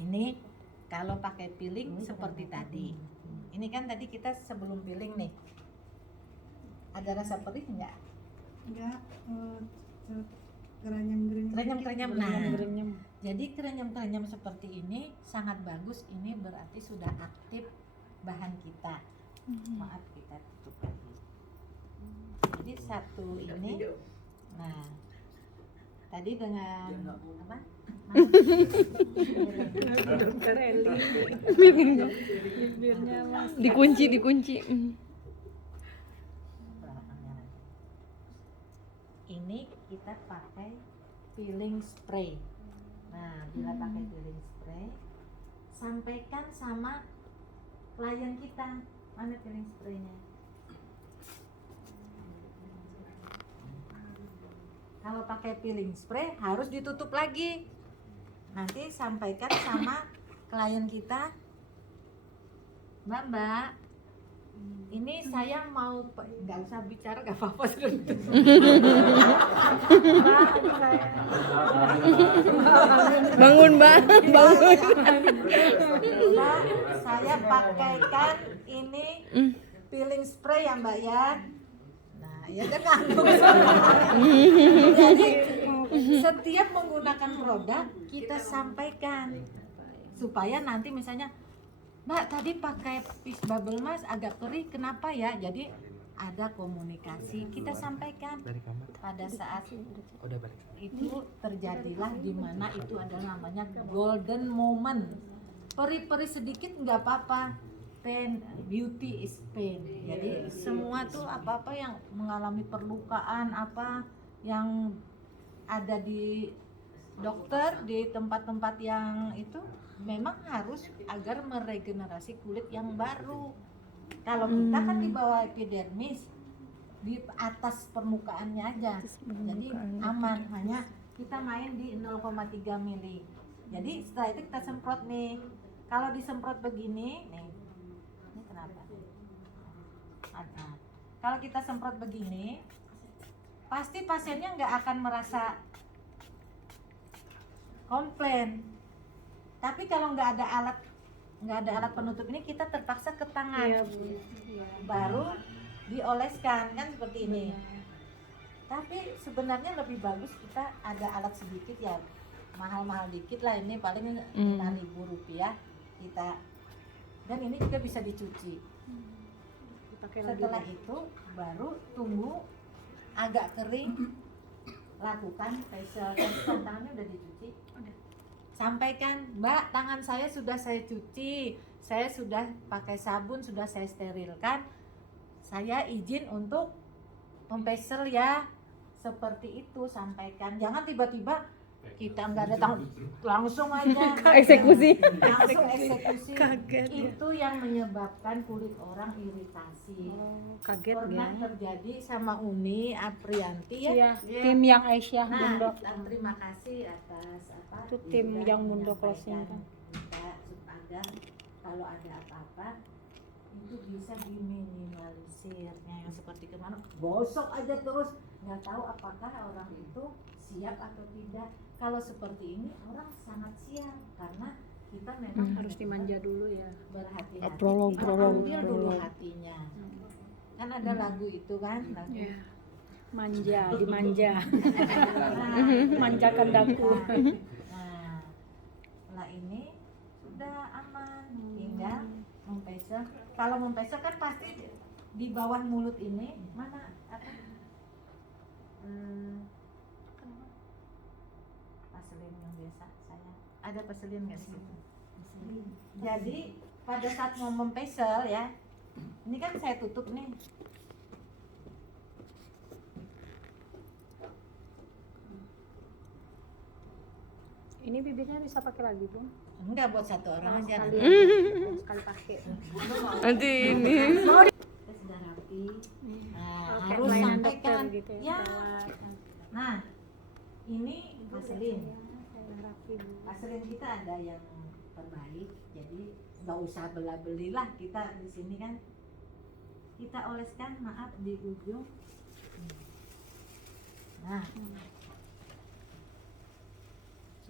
Ini kalau pakai peeling seperti tadi. Ini kan tadi kita sebelum peeling nih. Ada rasa perih enggak? Enggak, kerenyam-kerenyam. Kerenyam-kerenyam. Nah, jadi kerenyam-kerenyam seperti ini sangat bagus. Ini berarti sudah aktif bahan kita. Maaf, kita tutup lagi. Jadi satu ini. Nah, tadi dengan apa? Dokter Eli. Bibirnya mas. Dikunci. Ini kita pakai peeling spray. Nah, bila pakai peeling spray, sampaikan sama klien kita, mana peeling spraynya. Kalau pakai peeling spray harus ditutup lagi. Nanti sampaikan sama klien kita, Mbak, ini saya mau, nggak usah bicara, nggak apa-apa sudah ditutup. Bangun, Mbak. Bangun. Mbak, saya pakaikan ini peeling spray ya Mbak ya. Nah, ya kan ngantuk. Jadi setiap menggunakan produk kita sampaikan supaya nanti misalnya, Mbak tadi pakai Peach Bubble Mask agak perih, kenapa ya? Jadi ada komunikasi, kita sampaikan pada saat itu terjadilah di mana itu adalah namanya golden moment. Perih-perih sedikit nggak apa-apa, pain, beauty is pain. Jadi semua tuh apa-apa yang mengalami perlukaan, apa yang ada di dokter, di tempat-tempat yang itu memang harus agar meregenerasi kulit yang baru. Kalau kita kan di bawah epidermis, di atas permukaannya aja, jadi aman. Hanya kita main di 0,3 mili. Jadi setelah itu kita semprot nih. Kalau disemprot begini, nih, ini kenapa? Ada. Kalau kita semprot begini, pasti pasiennya nggak akan merasa komplain. Tapi kalau nggak ada alat penutup ini, kita terpaksa ke tangan. Iya, Bu. Baru dioleskan kan seperti ini. Tapi sebenarnya lebih bagus kita ada alat sedikit ya, mahal-mahal dikit lah, ini paling 5.000 rupiah kita. Dan ini juga bisa dicuci. Setelah itu baru tunggu agak kering, lakukan facial. Tangannya udah dicuci. Sampaikan, Mbak, tangan saya sudah saya cuci, saya sudah pakai sabun, sudah saya sterilkan, saya izin untuk memfacial ya. Seperti itu sampaikan. Jangan tiba-tiba kita nggak ada langsung aja Eksekusi. langsung eksekusi. Kaget ya. Itu yang menyebabkan kulit orang iritasi. Kaget Pernah ya. terjadi sama Uni Aprianti ya. Iya, tim yang Aisyah Nah, Bundo. terima kasih atas apa? Itu tim sudah yang Bundo menyampaikan closing kan. kita agar kalau ada apa-apa itu bisa diminimalisir. Yang seperti kemarin gosok aja terus, nggak tahu apakah orang itu siap atau tidak. Kalau seperti ini orang sangat siap karena kita memang Harus dimanja dulu ya. berhati-hati. Prolog. Ambil dulu hatinya. Kan ada lagu itu kan, lagu Iya. Manja, dimanja. Nah, Manjakan daku. Nah, setelah ini sudah aman, tinggal memfacial. Kalau memfacial kan pasti di bawah mulut ini mana apa? Vaselin yang biasa saya. Ada vaselin nggak sih? Jadi pada saat mau memfacial ya, ini kan saya tutup nih. Ini bibirnya bisa pakai lagi, Bu? Enggak, buat satu orang aja. Sekali, Nanti. sekali pakai. Nanti ini. Kita sudah rapi. Nah, Oke, harus mainan sampaikan. dokter gitu Ya. Gawat. Nah, ini vaselin. Rapi, Bu. Vaselin kita ada yang terbaik, jadi nggak usah bela-beli lah kita di sini kan. Kita oleskan, maaf, di ujung. Nah,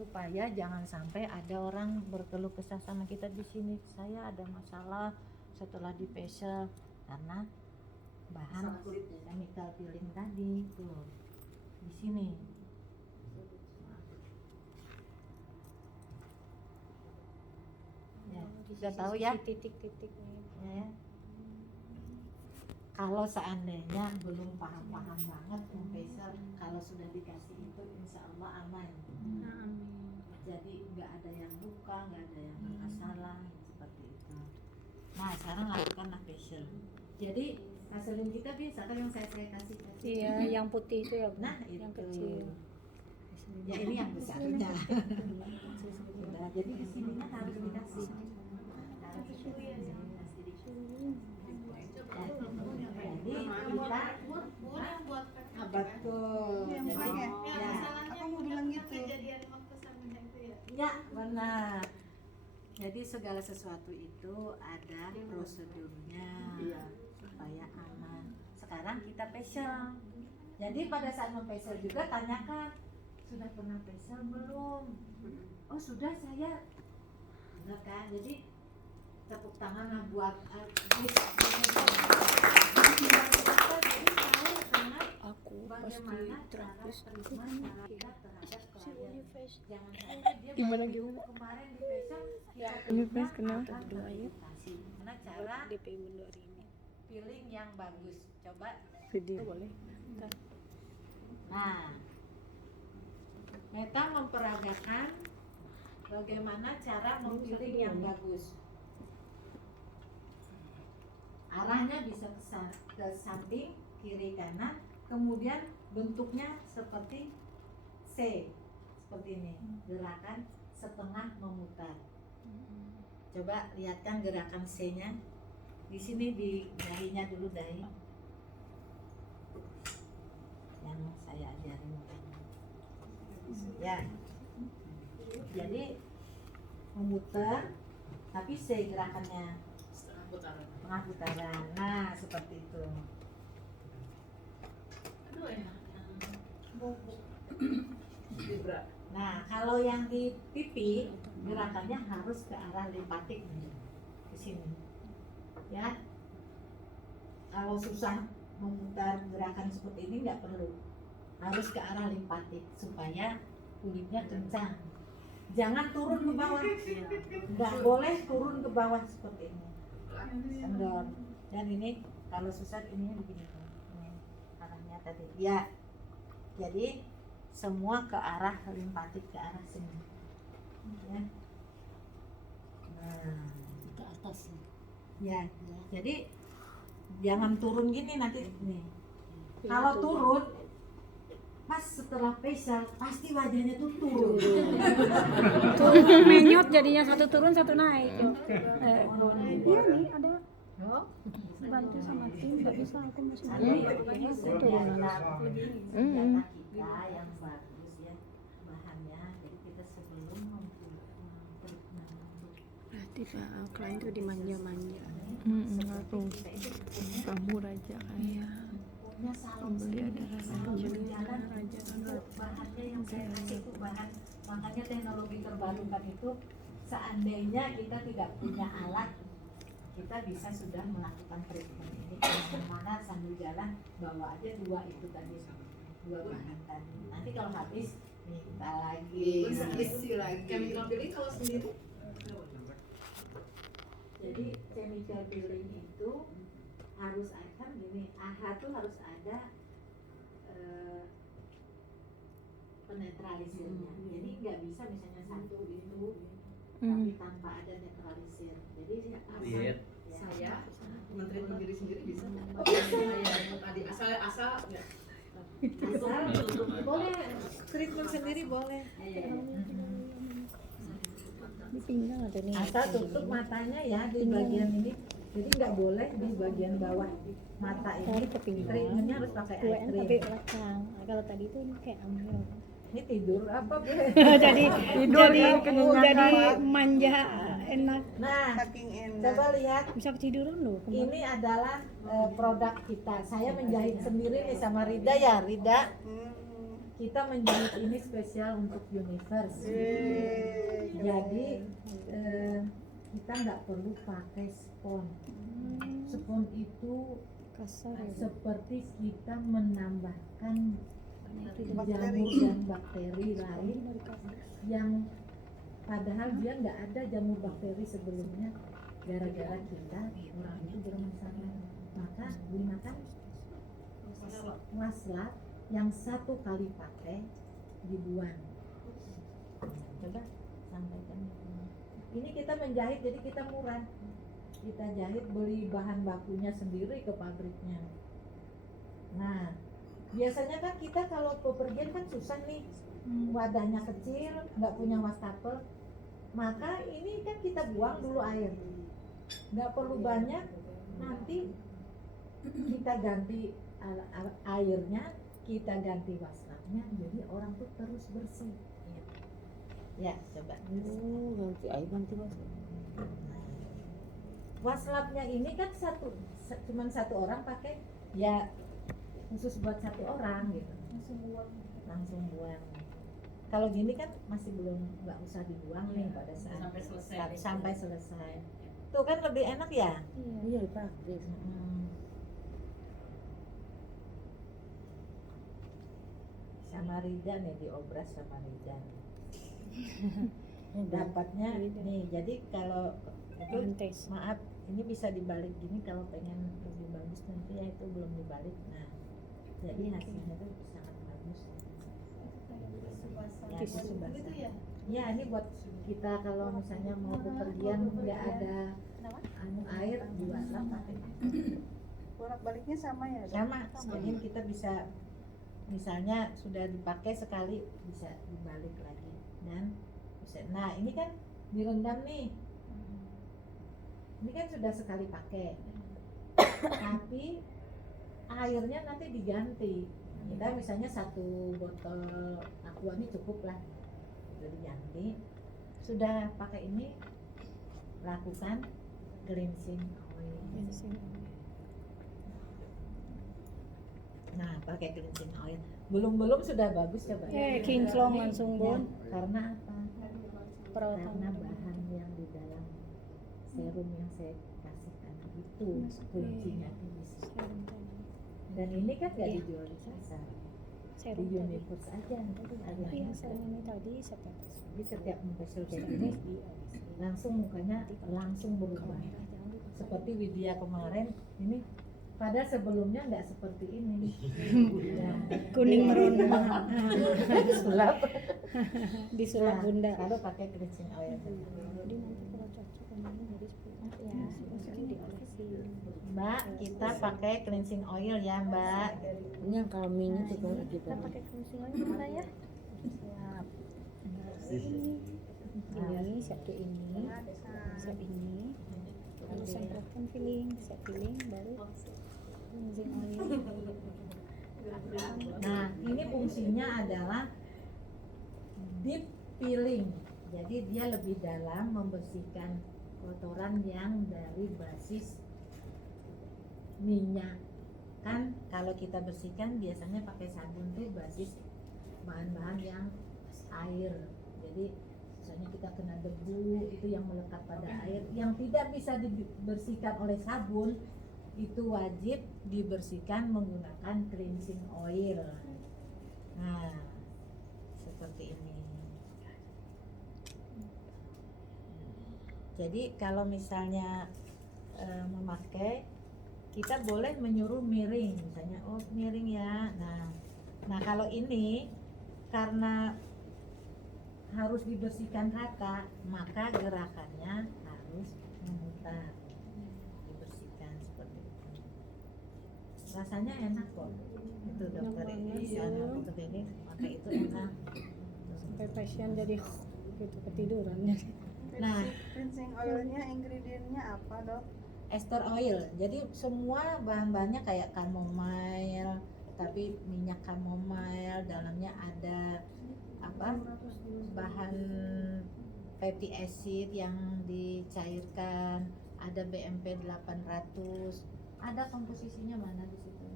supaya jangan sampai ada orang berkeluh kesah sama kita di sini, saya ada masalah setelah di facial karena bahan chemical peeling tadi tuh di sini. Ya, sudah tahu ya? Titik-titiknya. Ya. Kalau seandainya belum paham-paham banget facial, kalau sudah dikasih itu insya Allah aman. Amin. Jadi nggak ada yang luka, nggak ada yang bermasalah seperti itu. Nah sekarang lakukanlah facial. Jadi hasilin kita bisa kan yang saya kasih. Iya, yang putih itu ya, Bu? Nah Yang itu. kecil. Ya ini yang besarnya. Nah, jadi kesininya harus dikasih. Harus dikasih. Jadi kita betul. Jadi ya. Aku mau bilang gitu. Ya benar. Jadi segala sesuatu itu ada prosedurnya supaya aman. Sekarang kita facial. Jadi pada saat facial juga tanyakan, sudah pernah facial belum? Oh sudah saya. Sudah kan? Jadi tepuk tangan lah buat Aku pasti bagaimana terapis jangan sampai dia Gimana, baru gimana? kemarin di facial Ini face kenapa? doa ya karena cara DP Indo hari ini. peeling yang bagus coba video boleh. nah Meta memperagakan bagaimana cara mempeeling yang bagus. Arahnya bisa ke samping, kiri kanan, kemudian bentuknya seperti C, seperti ini, gerakan setengah memutar. Coba lihatkan gerakan C-nya. Di sini di dahinya dulu dahi. Yang saya ajarin. Ya. Jadi memutar, tapi C gerakannya tengah putaran. Nah, seperti itu. Nah, kalau yang di pipi gerakannya harus ke arah limpatik ke sini. Ya. Kalau susah memutar gerakan seperti ini nggak perlu. Harus ke arah limpatik supaya kulitnya kencang. Jangan turun ke bawah. Nggak boleh turun ke bawah seperti ini. Kendor. Dan ini kalau susah ini begini tuh. Ini arahnya tadi. Ya. Jadi semua ke arah limpatik ke arah sini. Ya. Nah, Ke atas. ya. Jadi jangan turun gini nanti nih. Kalau turun pas setelah facial pasti wajahnya tuh turun. Turun menyot jadinya, satu turun satu naik. Iya nih ada bantu sama tim, nggak bisa aku masih Turun data kita yang bagus ya bahannya. Jadi kita sebelum berarti klien tuh dimanja-manja. Harus kamu raja kaya. Pembeli ada bahannya yang saya kasih itu bahan, makanya teknologi terbarukan itu seandainya kita tidak punya alat kita bisa sudah melakukan treatment ini kemana sambil jalan bawa aja dua itu tadi, dua bahan tadi. Nanti kalau habis minta lagi. Isi lagi. Chemical peeling kalau sendiri? Jadi chemical peeling itu harus ada gini, AHA tuh harus ada penetralisirnya. Jadi nggak bisa misalnya satu itu tapi tanpa ada netralisir. Jadi Saya menteri diri sendiri bisa nggak? Saya tadi asal ya. asal boleh treatment sendiri boleh. Di pinggang ada nih. Asal tutup matanya ya di bagian ini. Jadi nggak boleh di bagian bawah mata ini. Treatmentnya harus pakai eye UN tapi cream. belakang. Kalau tadi itu ini kayak ambil. Ini tidur apa Bu? jadi manja enak. Nah, Saking enak. coba lihat. Bisa ketiduran loh. Ini adalah produk kita. Saya menjahit sendiri nih sama Rida ya, Rida. kita menjahit ini spesial untuk universe. Jadi kita nggak perlu pakai spons. Spons itu Kasar ya. seperti kita menambahkan jamur dan bakteri lain yang padahal dia nggak ada jamur bakteri sebelumnya, gara-gara kita orang itu bermasalah. Maka gunakan waslap yang satu kali pakai dibuang. Coba sampaikan. Ini kita menjahit, jadi kita murah. Kita jahit, beli bahan bakunya sendiri ke pabriknya. Nah, biasanya kan kita kalau bepergian kan susah nih, wadahnya kecil, nggak punya wastafel. Maka ini kan kita buang dulu air, nggak perlu banyak. Nanti kita ganti airnya, kita ganti wastafnya, jadi orang tuh terus bersih. Ya, coba. Ganti air ganti waslap. Waslapnya ini kan cuman satu orang pakai, ya khusus buat satu orang gitu. Langsung buang. Kalau gini kan masih belum, nggak usah dibuang nih pada saat sampai selesai. Tuh kan lebih enak ya. Iya dipakai. Sama Rida nih, diobras sama Rida. Dapatnya nih, jadi kalau itu Antes. maaf, ini bisa dibalik gini kalau pengen lebih bagus nanti ya, itu belum dibalik. Nah, jadi hasilnya tuh sangat bagus. Ya, tisu basah. Ya, ini buat kita kalau misalnya mau bepergian nggak ada air, diwaslap pakai. Bolak-baliknya sama ya? Sama, jadi kita bisa, misalnya sudah dipakai sekali, bisa dibalik lagi dan bisa. Nah, ini kan direndam nih. Ini kan sudah sekali pakai, tapi airnya nanti diganti. Kita misalnya satu botol aqua ini cukup lah, jadi diganti. Sudah pakai ini, lakukan cleansing oil. Nah, pakai cleansing oil. Belum sudah bagus, coba. Kinclong langsung Bun. Karena apa? Perawatan. Karena bahan yang di dalam serum yang saya kasih tadi itu kuncinya bisa. Dan ini kan gak dijual di pasar, di Universe aja ada. Iya, serum ini tadi Jadi setiap facial kayak gini langsung mukanya langsung berubah. Seperti Widya kemarin ini, pada sebelumnya nggak seperti ini. Ya. kuning merona. Sulap. Disulap Bunda. Kalau pakai cleansing oil. Jadi nanti kalau cocok ini jadi seperti Ya. maksudnya diolesin. Mbak, kita pakai cleansing oil ya, Mbak. Ini yang kalau mini tuh kalau kita. Kita pakai cleansing oil mana ya? Siap. Ini siap ke ini, siap ini. Lalu semprotkan filling, siap filling, baru cleansing oil. Nah, ini fungsinya adalah deep peeling. Jadi dia lebih dalam, membersihkan kotoran yang dari basis minyak. Kan kalau kita bersihkan biasanya pakai sabun tuh basis bahan-bahan yang air. Jadi misalnya kita kena debu itu yang melekat pada air, yang tidak bisa dibersihkan oleh sabun, itu wajib dibersihkan menggunakan cleansing oil. Nah, seperti ini. Jadi kalau misalnya memakai, kita boleh menyuruh miring, misalnya miring ya. Nah kalau ini karena harus dibersihkan rata, maka gerakannya harus memutar, dibersihkan seperti itu. Rasanya enak kok. Itu dokter ini pakai itu enak. Sampai pasien jadi gitu ketiduran. Nah, Cleansing oilnya ingredientnya apa dok? ester oil. Jadi semua bahan-bahannya kayak chamomile, tapi minyak chamomile, dalamnya ada apa? Bahan fatty acid yang dicairkan, ada BMP 800. Ada komposisinya mana di situ?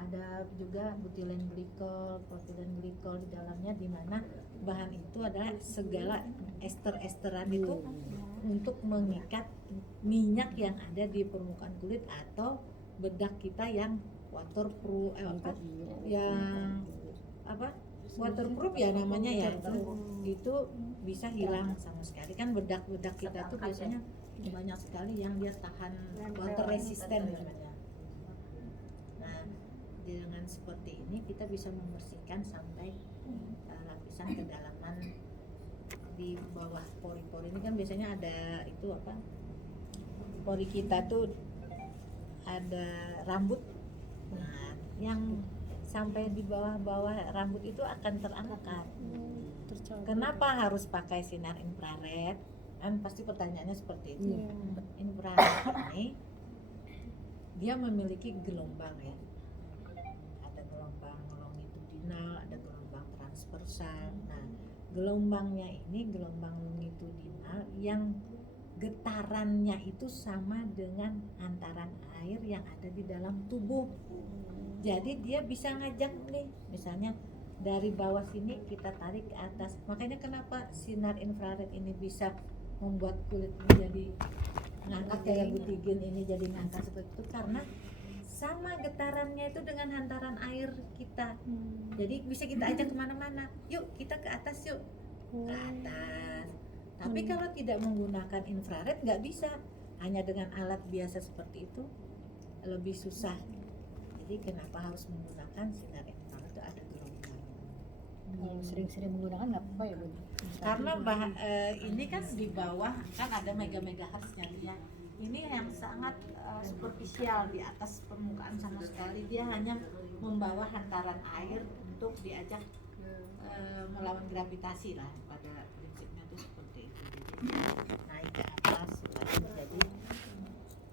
ada juga butilen glikol, propilen glikol di dalamnya, di mana bahan itu adalah segala ester-esteran itu untuk mengikat minyak yang ada di permukaan kulit atau bedak kita yang waterproof, waterproof ya namanya ya, itu bisa hilang sama sekali. Kan bedak-bedak kita tuh biasanya banyak sekali yang dia tahan water resistant namanya. Nah, dengan seperti ini kita bisa membersihkan sampai lapisan kedalaman di bawah pori-pori. Ini kan biasanya ada itu apa? Pori kita tuh ada rambut. Nah, yang sampai di bawah-bawah rambut itu akan terangkat. Kenapa harus pakai sinar infrared? Kan pasti pertanyaannya seperti itu. Infrared ini dia memiliki gelombang ya. Ada gelombang longitudinal, ada gelombang transversal. Nah, gelombangnya ini gelombang longitudinal yang getarannya itu sama dengan hantaran air yang ada di dalam tubuh. Jadi dia bisa ngajak nih, misalnya dari bawah sini kita tarik ke atas. Makanya kenapa sinar infrared ini bisa membuat kulit menjadi ngangkat kayak butigin ini jadi ngangkat seperti itu, karena sama getarannya itu dengan hantaran air kita. Jadi bisa kita ajak kemana-mana. Yuk kita ke atas yuk, ke atas. Tapi kalau tidak menggunakan infrared nggak bisa. Hanya dengan alat biasa seperti itu lebih susah. Jadi kenapa harus menggunakan sinar infrared itu ada gelombang. Sering-sering menggunakan nggak apa-apa ya Bun? Karena ini kan di bawah kan ada megahertznya dia. Ini yang sangat superficial, di atas permukaan sama sekali. Dia hanya membawa hantaran air untuk diajak melawan gravitasi lah, pada prinsipnya itu seperti itu. Jadi naik ke atas supaya menjadi,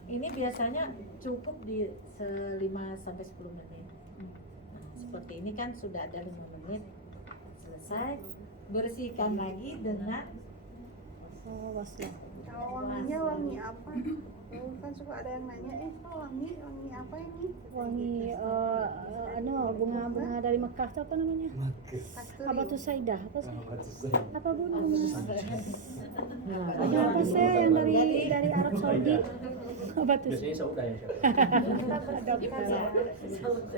ini biasanya cukup di 5 sampai 10 menit. Nah, seperti ini kan sudah ada 5 menit. Selesai, bersihkan lagi dengan waslah. Kalau wanginya wangi apa? Kan suka ada yang nanya, wangi apa ini? Wangi bunga-bunga dari Mekah itu apa namanya? Kasturi. Apa tuh Saidah? Apa sih? Apa Bun? Nah, Ada apa sih yang dari Arab Saudi? Apa tuh? Biasanya sauda ya.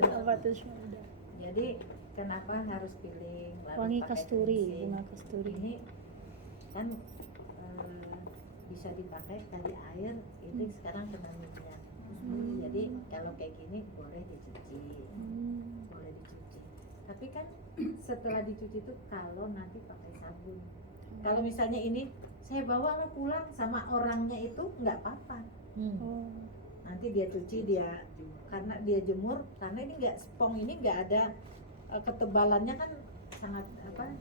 Apa tuh Sauda? Jadi kenapa harus pilih Wangi pakai kasturi, cleansing? bunga kasturi. Ini kan bisa dipakai dari air, ini sekarang kena minyak. Jadi kalau kayak gini boleh dicuci, boleh dicuci. Tapi kan setelah dicuci itu kalau nanti pakai sabun. Kalau misalnya ini saya bawa lah pulang sama orangnya itu nggak apa-apa. Nanti dia cuci, dia karena dia jemur, karena ini nggak spong, ini nggak ada ketebalannya kan sangat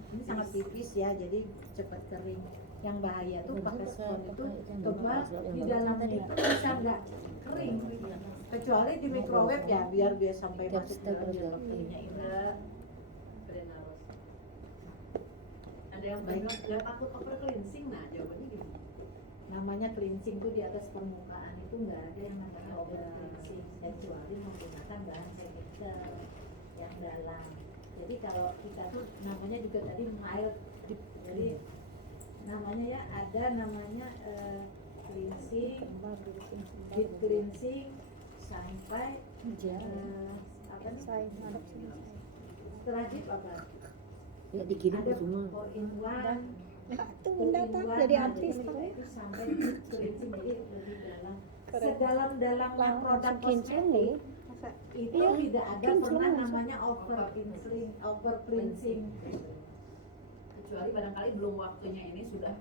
ini sangat tipis ya, jadi cepat kering. Yang bahaya tuh pakai spon itu tebal, di dalamnya itu bisa nggak kering, kecuali di microwave ya, biar sampai masuk ke dalam bakterinya itu. Ada yang bilang nggak takut over cleansing, nah jawabannya gimana? Namanya cleansing tuh di atas permukaan itu nggak ada yang namanya over cleansing, kecuali menggunakan bahan chemical yang dalam. Jadi kalau kita tuh namanya juga tadi mild dip, jadi namanya ya ada namanya cleansing, deep cleansing sampai apa nih? Setelah deep apa? Ya dikirim Ada semua. 4-in-1. Tuh Bunda tak jadi artis itu tak. sampai deep cleansing, jadi lebih dalam. Sedalam-dalamnya produk Kinclong kosmetik nih. itu tidak ada pernah namanya over cleansing. Kecuali barangkali belum waktunya, ini sudah,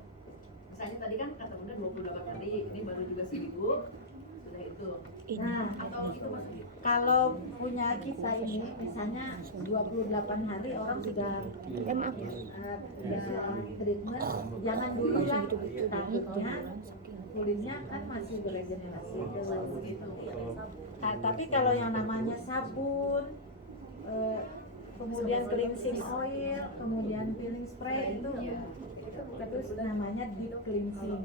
misalnya tadi kan kata Bunda 28 hari, ini baru juga seminggu sudah itu. Nah, Atau itu maksudnya? kalau punya kita ini misalnya 28 hari orang sudah treatment, jangan dulu lah, takutnya kulitnya kan masih beregenerasi gitu. Nah, tapi kalau yang namanya sabun, kemudian cleansing oil, kemudian peeling spray itu terus namanya deep cleansing.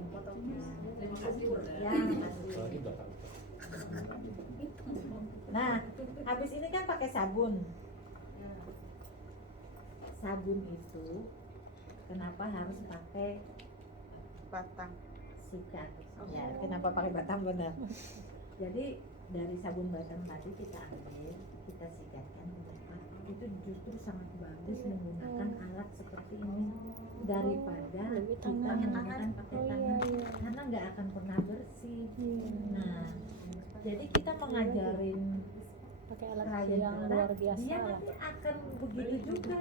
Terima kasih Bunda. Ya, makasih. Nah, habis ini kan pakai sabun. Sabun itu kenapa harus pakai batang. sikat? Ya, kenapa pakai batang benar? Jadi dari sabun batang tadi kita ambil, kita sikatkan, kenapa? Itu justru sangat bagus menggunakan alat seperti ini daripada kita menggunakan pakai tangan, karena nggak akan pernah bersih. Nah, jadi kita mengajarin pakai alat klien yang kita, luar biasa dia lah. nanti akan begitu juga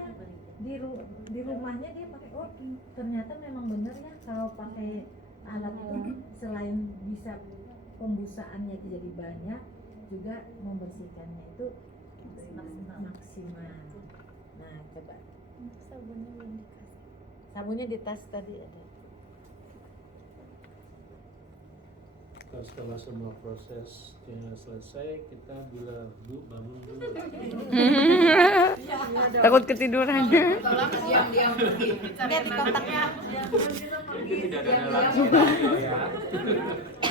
di rumahnya dia pakai, oh ternyata memang benar ya kalau pakai alat itu selain bisa pembusaannya jadi banyak, juga membersihkannya itu maksimal. Nah, coba Sabunnya belum dikasih. sabunnya di tas tadi ada. Setelah semua prosesnya selesai, kita bilang Bu bangun dulu. Takut ketiduran. Tolong diam-diam pergi. Lihat di kontaknya. Tidak ada langsung radio ya.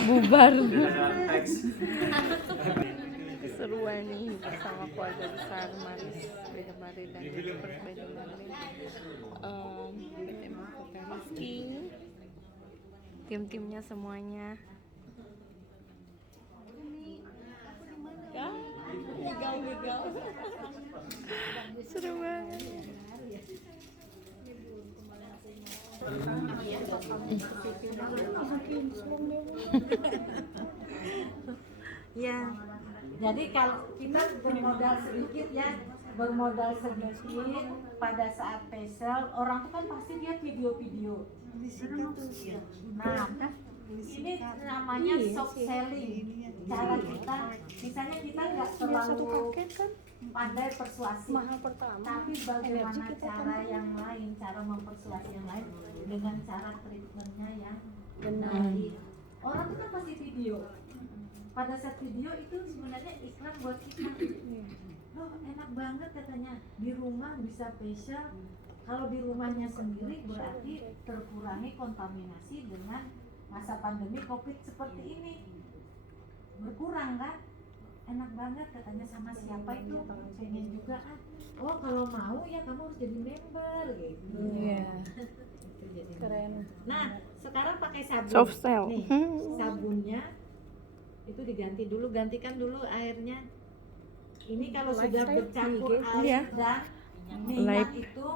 Bubar. Tidak ada teks. Keseruan nih bersama keluarga besar Maris Beda-Bari dan First Beda-Bari. PT Mako Rizky, tim-timnya semuanya. Ya, legal. Seru banget. Ya, jadi kalau kita bermodal sedikit ya, pada saat facial, orang tuh kan pasti lihat video-video. Nah, ini namanya soft selling. Cara kita, misalnya kita nggak terlalu pandai persuasif, Mahal pertama. tapi bagaimana Energi kita cara yang lain, cara mempersuasi yang lain dengan cara treatmentnya yang Benar. baik. Orang tuh kan pasti video. Pada saat video itu sebenarnya iklan buat kita. Loh, enak banget katanya, di rumah bisa facial. Kalau di rumahnya sendiri berarti terkurangi kontaminasi dengan masa pandemi COVID seperti ini. Berkurang kan? Enak banget katanya, sama siapa itu? Pengen juga ah. Oh, kalau mau ya kamu harus jadi member gitu. Iya. Itu jadi Keren. Nah, sekarang pakai sabun. Soft sell. Nih, sabunnya itu diganti dulu, gantikan dulu airnya. Ini kalau sudah Lifestyle bercampur IG. air Iya. dan minyak itu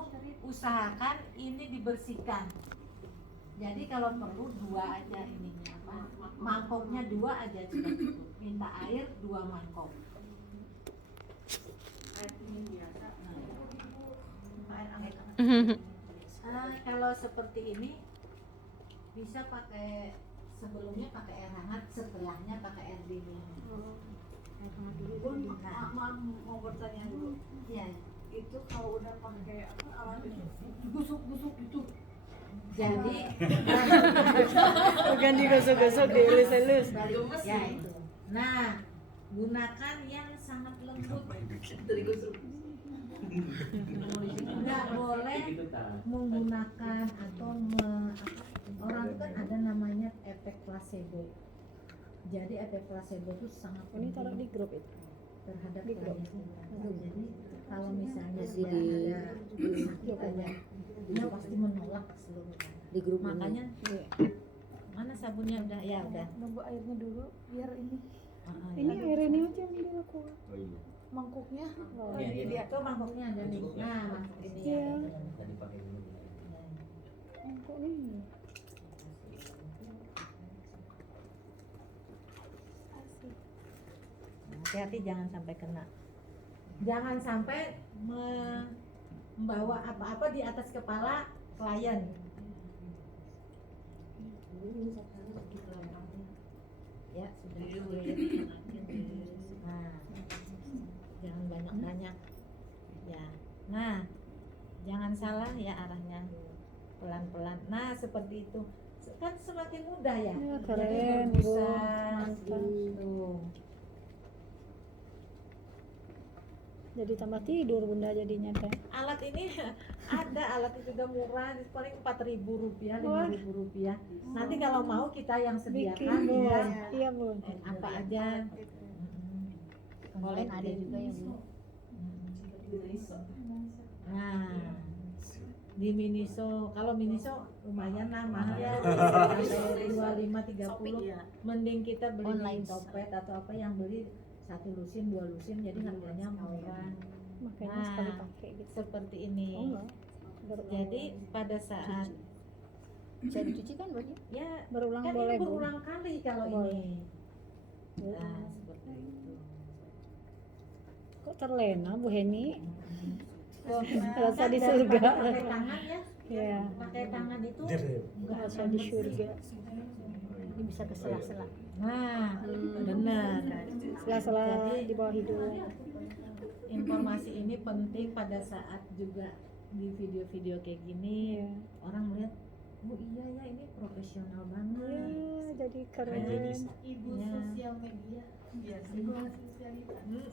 usahakan ini dibersihkan. Jadi kalau perlu 2 aja ininya apa? Mangkoknya 2 aja sudah cukup. Minta air 2 mangkok. Air ini biasa. Air hangat. Kalau seperti ini bisa pakai, sebelumnya pakai air hangat, setelahnya pakai air dingin. Air hangat dulu. Mau bertanya dulu. Iya. Itu kalau udah pakai apa alat itu gusuk-gusuk gitu. Jadi Bukan digosok-gosok, dielus-elus. ya itu. Nah, gunakan yang sangat lembut. Nggak boleh menggunakan atau orang itu kan ada namanya efek placebo. Jadi efek placebo itu sangat Ini taruh di penting grup itu. terhadap di grup. klien kita. Jadi kalau misalnya dia ada dia pasti menolak seluruhnya. Di grup ini. Makanya mana sabunnya udah ya udah. Nunggu airnya dulu biar ini. Ini Ini air ini aja yang dia aku. Oh iya. Mangkuknya. Oh, Iya, ini iya. dia. itu mangkoknya ada nih. Nah, mangkok ini Iya. ya. Tadi pakai dulu. Mangkuk ini. Hati-hati jangan sampai kena. Jangan sampai membawa apa-apa di atas kepala klien. Ya, sudah. Nah, jangan banyak-banyak. Ya. Nah, jangan salah ya arahnya. Pelan-pelan. Nah, seperti itu. Kan semakin mudah ya. Ya, Jadi keren, Bu. berbusa gitu. Jadi tambah tidur bunda jadinya teh. Alat ini Ada alatnya juga murah, paling 4.000 rupiah, 5.000 rupiah. Nanti kalau mau kita yang sediakan ya. Iya Bun. Apa aja. Online ada juga ya Bu. Nah, di Miniso, kalau Miniso lumayan lah mahal ya, 25-30. Mending kita beli Online. di Topet atau apa yang beli 1 lusin, 2 lusin, jadi harganya murah. Makanya Nah, sekali pakai gitu. seperti ini. Oh, enggak. Jadi pada saat Bisa dicuci kan Bu? ya Berulang kan boleh ini Bu. berulang kali kalau Boleh. ini. Nah, seperti itu. Kok terlena Bu Heni? Rasa Kan di daripada surga. pakai tangan ya, Iya. pakai tangan itu enggak Rasa di surga. Ini bisa ke sela-sela. Nah, benar. Sela-sela Jadi- di bawah hidung. Informasi ini penting pada saat juga di video-video kayak gini Iya. orang melihat, oh iya ya ini profesional banget. Iya, jadi keren. Ibu sosial media.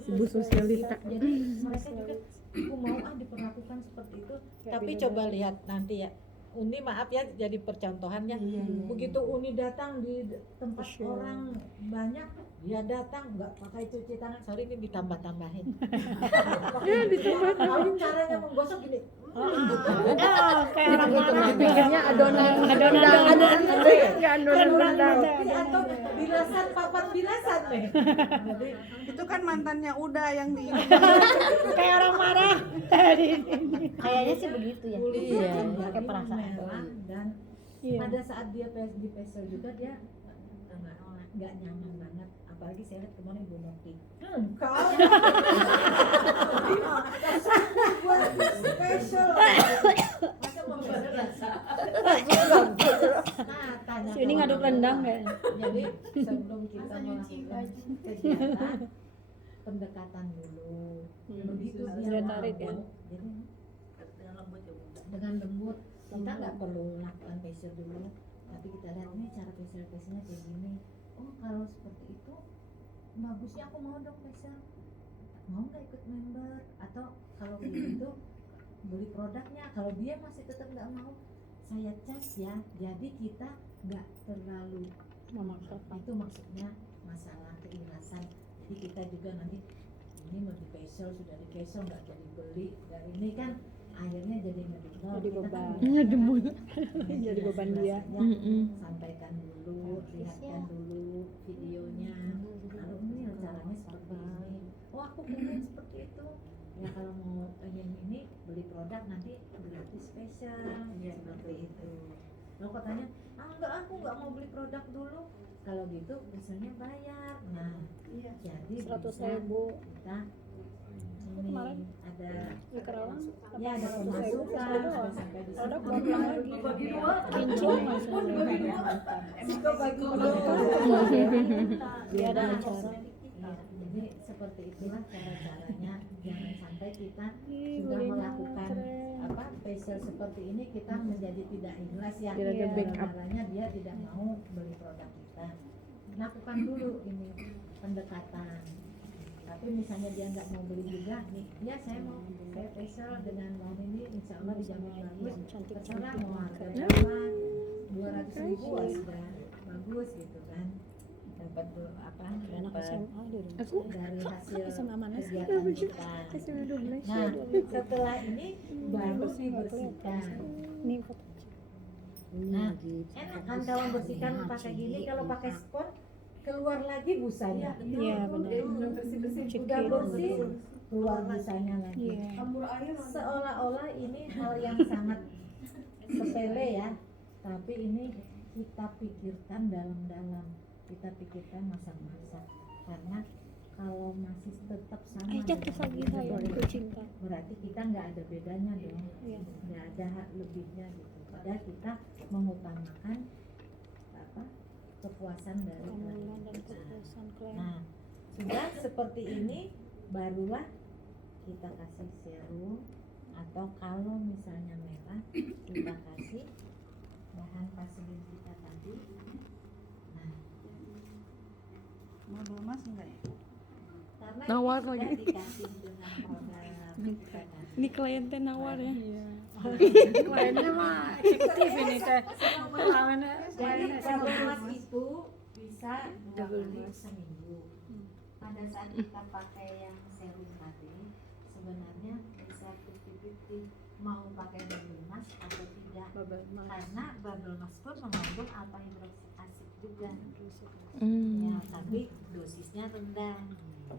Ibu sosialita. Jadi mereka juga aku mau diperlakukan seperti itu. Tapi coba lihat nanti ya. Uni maaf ya jadi percontohannya. Begitu Uni datang di tempat Sure. orang banyak, dia datang nggak pakai cuci tangan. Sorry ini ditambah-tambahin. Kalau caranya menggosok gini. Kayak orang mana? Pikirnya adonan Atau bilasan papan bilasan nih. Jadi Itu kan mantannya Uda yang di Kayak orang marah. Kayaknya sih begitu ya. kuliah Pakai perasaan. memelang dan Iya. pada saat dia di pesel juga dia nggak nyaman banget, apalagi saya lihat kemarin Bu Noki kau buat special masa mau nah tanya Ini ngaduk rendang nggak? jadi sebelum kita melakukan kegiatan pendekatan dulu begitu dia Sudah tarik ya? mau, jadi dengan lembut kita nggak perlu lakukan facial dulu, tapi kita lihat nih cara facialnya kayak gini. Oh kalau seperti itu bagusnya aku mau dong facial, mau nggak ikut member atau kalau begitu beli produknya. Kalau dia masih tetap nggak mau, saya cas ya. Jadi kita nggak terlalu Memaksakan. itu maksudnya masalah keikhlasan. Jadi kita juga nanti ini mau di facial sudah di facial nggak jadi beli dari ini kan akhirnya jadi ngedumel. Jadi Kita kan beban. ngedumel. Jadi beban dia. Sampaikan dulu, lihatkan dulu videonya. Kalau ini caranya seperti ini. Oh aku pengen seperti itu. Ya kalau mau pengen ini beli produk nanti gratis spesial seperti itu. Kalau katanya, enggak aku nggak mau beli produk dulu. Kalau gitu misalnya bayar. Nah, jadi 100.000. kita ini Kemarin ada di Kerawang. ya ada 100.000 pemasukan doang. sampai di Produk situ. pulang lagi. Kincing maksudnya. Dia ada acara. Iya, jadi seperti itulah cara-caranya. Jangan sampai kita Ih, sudah belinya melakukan keren. apa facial seperti ini kita menjadi tidak ikhlas ya. Tidak ada backup. Caranya dia tidak mau beli produk kita. Lakukan dulu ini pendekatan. Tapi misalnya dia nggak mau beli juga, nih, ya saya mau saya facial dengan bahan ini, insya Allah dijamin bagus. Terserah mau harga berapa, 200.000 sudah bagus gitu kan. Dapat apa? Anak Dapat SMA di rumah. dari hasil SMA mana sih? kegiatan kita. SMA 12. Nah, setelah ini baru dibersihkan. Ini foto. Nah, enak kan kalau bersihkan pakai gini, kalau pakai spot keluar lagi busanya. Iya benar. Sudah bersih, keluar busanya lagi. Iya. Seolah-olah ini hal yang sangat sepele ya, tapi ini kita pikirkan dalam-dalam, kita pikirkan masak-masak, karena kalau masih tetap sama Ajak dengan kisah kita ya, dulu, itu cinta. berarti kita nggak ada bedanya dong, Iya. nggak ada lebihnya gitu. Padahal kita mengutamakan apa kepuasan dari Keamanan dan kita. kepuasan klien. Nah, sudah seperti ini barulah kita kasih serum, atau kalau misalnya merah kita kasih bahan vaselin kita tadi. Nah, mau dulu mas enggak ya? karena Nawar ini sudah lagi. dikasih dengan produk Ini klien teh nawar ya. Kliennya mah eksekutif ini teh. Kliennya Jadi eksekutif. double mask itu bisa 2 kali seminggu. Pada saat kita pakai yang serum tadi, sebenarnya bisa 50-50 mau pakai double mask atau tidak. Karena double mask pun mengandung alpha hidroksi asik juga. Ya, tapi dosisnya rendah.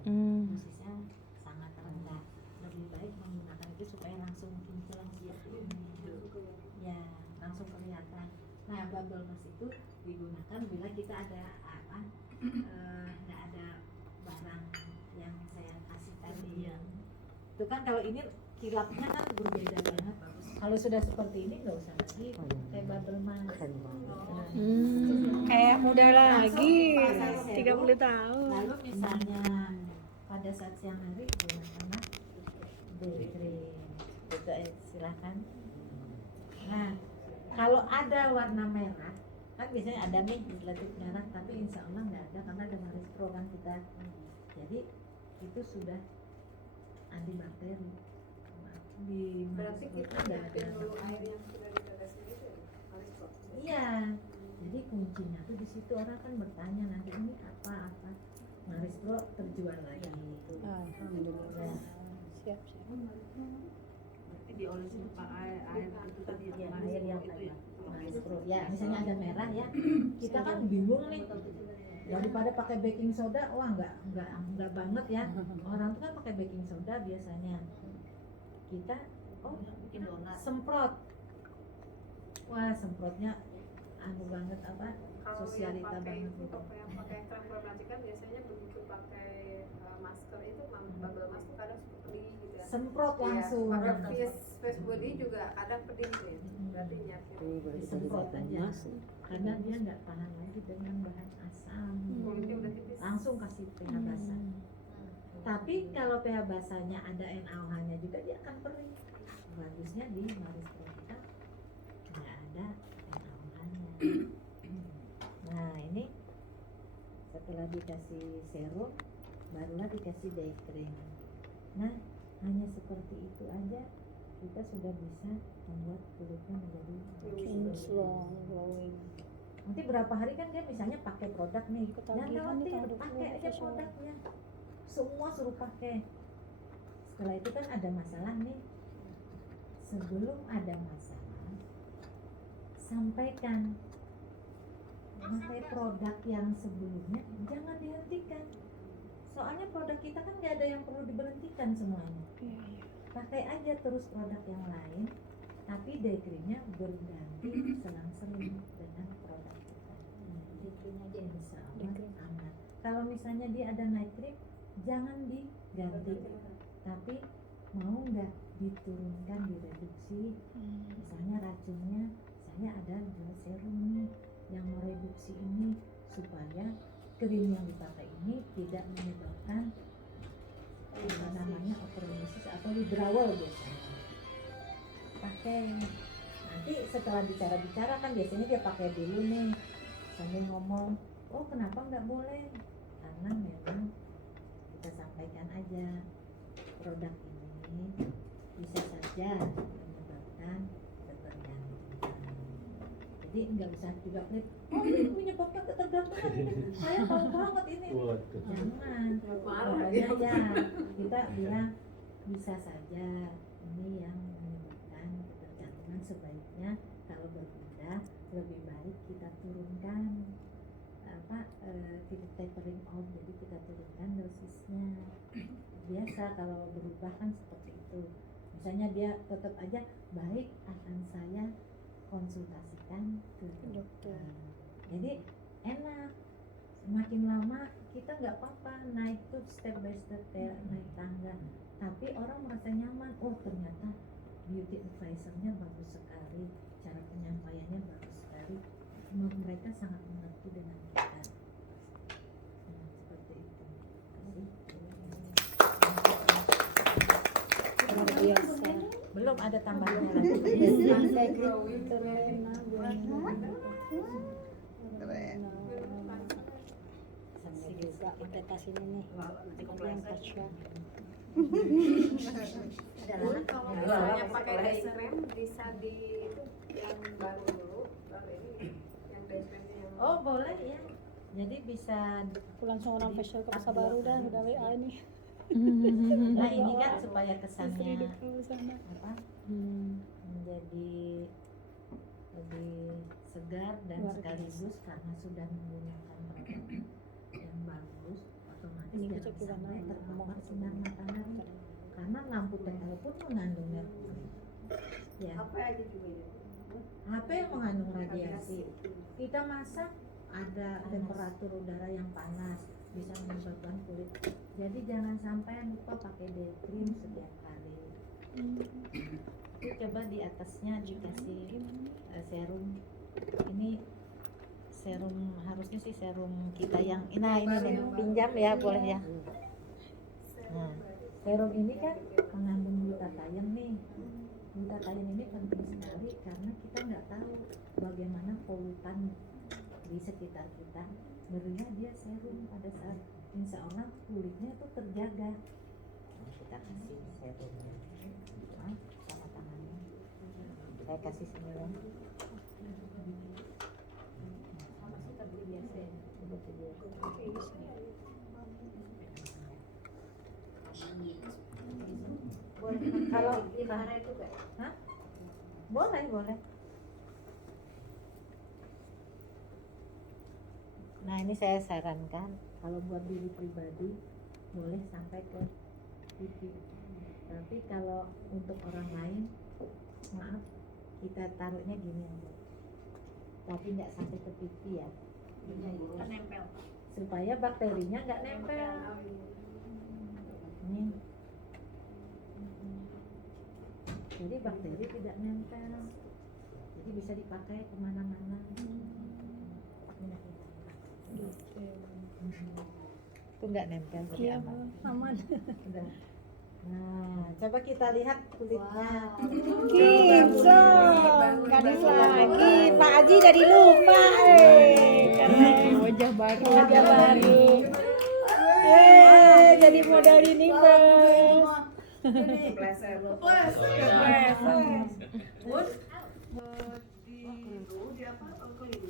Dosisnya sangat rendah. Lebih baik menggunakan itu supaya langsung kinclong ya, langsung kelihatan. Nah, bubble mask itu digunakan bila kita ada apa, nggak ada barang yang saya kasih tadi ya. Itu kan kalau ini kilapnya kan berbeda banget. Kalau sudah seperti ini nggak usah lagi pakai bubble mask. Nah, Kayak muda lagi, 30 tahun. lalu misalnya pada saat siang hari gunakanlah day cream. Gitu, silakan. Nah, kalau ada warna merah, kan biasanya ada nih letik merah, tapi insya Allah nggak ada karena ada Maris Pro kan kita. Jadi itu sudah antibakteri. Di Maris Pro itu nggak ada. Iya. Jadi kuncinya tuh di situ, orang kan bertanya nanti ini apa. Maris Pro terjual lagi. Alhamdulillah. Siap. Diolesin pakai air itu tadi Ya, air yang tadi Maris Pro. Ya, misalnya ada merah ya, kita kan bingung nih. Daripada pakai baking soda, wah nggak banget ya. Orang tuh kan pakai baking soda biasanya. Kita semprot. Wah, semprotnya anu banget apa? Sosialita banget gitu. Yang pakai krem pelastikan biasanya begitu pakai masker itu bubble mask tuh kadang suka pedih gitu ya. Semprot langsung. Pakai face body juga kadang pedih tuh ya. Berarti nyakitin. Disemprot aja. Karena dia nggak tahan lagi dengan bahan asam. Kulitnya udah tipis. Langsung kasih pH basah. Tapi kalau pH basahnya ada NaOH-nya juga dia akan perih. Bagusnya di Maris Pro kita nggak ada NaOH-nya. Nah ini setelah dikasih serum, barulah dikasih day cream. Nah hanya seperti itu aja kita sudah bisa membuat kulitnya menjadi Kinclong, glowing. nanti berapa hari kan dia misalnya pakai produk nih, jangan Ketagihan nih khawatir, kalau pakai aja facial. produknya, semua suruh pakai. Setelah itu kan ada masalah nih, sebelum ada masalah sampaikan, pakai produk yang sebelumnya jangan dihentikan, soalnya produk kita kan nggak ada yang perlu diberhentikan semuanya. Pakai aja terus produk yang lain, tapi day creamnya berganti selang-seling dengan produk kita. Day cream aja insya Allah aman. Kalau misalnya dia ada night cream, jangan diganti, tapi mau nggak diturunkan, direduksi. Misalnya racunnya, saya ada jual serum nih yang mereduksi ini supaya krim yang dipakai ini tidak menyebabkan apa namanya osteoporosis atau withdrawal biasanya. Pakai, nanti setelah bicara-bicara kan biasanya dia pakai dulu nih sambil ngomong, oh kenapa nggak boleh, karena memang kita sampaikan aja produk ini bisa saja menyebabkan ketergantungan. Jadi nggak usah juga pelit, oh ini menyebabkan ketergantungan ini, saya tahu banget ini. Waduh. Jangan, Marah pokoknya ya kita bilang bisa saja ini yang menyebabkan ketergantungan, sebaiknya kalau berpindah lebih baik kita turunkan kita tapering off, jadi kita turunkan dosisnya. Biasa kalau berubah kan seperti itu, misalnya dia tetap aja baik, akan saya konsultasikan ke dokter. Jadi enak, semakin lama kita nggak apa-apa naik tuh step by step kayak naik tangga, tapi orang merasa nyaman, oh ternyata beauty advisor-nya bagus sekali, cara penyampaiannya bagus sekali, mereka sangat mengerti dengan kita. Nah, seperti itu. Luar biasa. Belum ada tambahannya lagi. Sama juga kita kasih ini yang facial. Bun, kalau misalnya pakai day cream bisa di itu yang baru dulu, baru ini yang day creamnya yang Oh boleh ya. Jadi bisa. Aku langsung orang facial ke pasar baru dah udah WA ini. Nah ini kan supaya kesannya Istri di sana. apa? Menjadi lebih segar dan Luar sekaligus karena sudah menggunakan produk yang bagus, otomatis Ini jangan cek di mana? sampai terpapar sinar matahari karena lampu TL pun mengandung merkuri. Ya. apa aja juga ya. HP yang mengandung radiasi. Kita masak ada temperatur udara yang panas bisa menyebabkan kulit. Jadi jangan sampai lupa pakai day cream setiap hari. Itu coba di atasnya dikasih serum. Ini serum harusnya sih serum kita yang nah ini nih pinjam ya boleh ya. Nah, serum ini kan mengandung glutathione nih. Glutathione ini penting sekali karena kita nggak tahu bagaimana polutan di sekitar kita. Ngerinya dia serum pada saat insya Allah kulitnya tuh terjaga. Nah, kita kasih serumnya sama tangannya. Saya kasih sini ya. Seperti biasa ya. Seperti biasa. Kalau Hah? Boleh. Nah ini saya sarankan kalau buat diri pribadi boleh sampai ke pipi. Tapi kalau untuk orang lain, maaf kita taruhnya gini aja. Tapi nggak sampai ke pipi ya. Nempel. Supaya bakterinya nggak nempel. Nih. Jadi bakteri tidak nempel. Jadi bisa dipakai kemana-mana. Itu nggak nempel jadi Iya, aman. aman. Udah. Nah, coba kita lihat kulitnya. Gibson, gadis lagi. Pak Haji jadi lupa. Keren. Wajah baru. Jadi model ini, Bos. Kepleset. Oh, ya. Bun, di apa kulit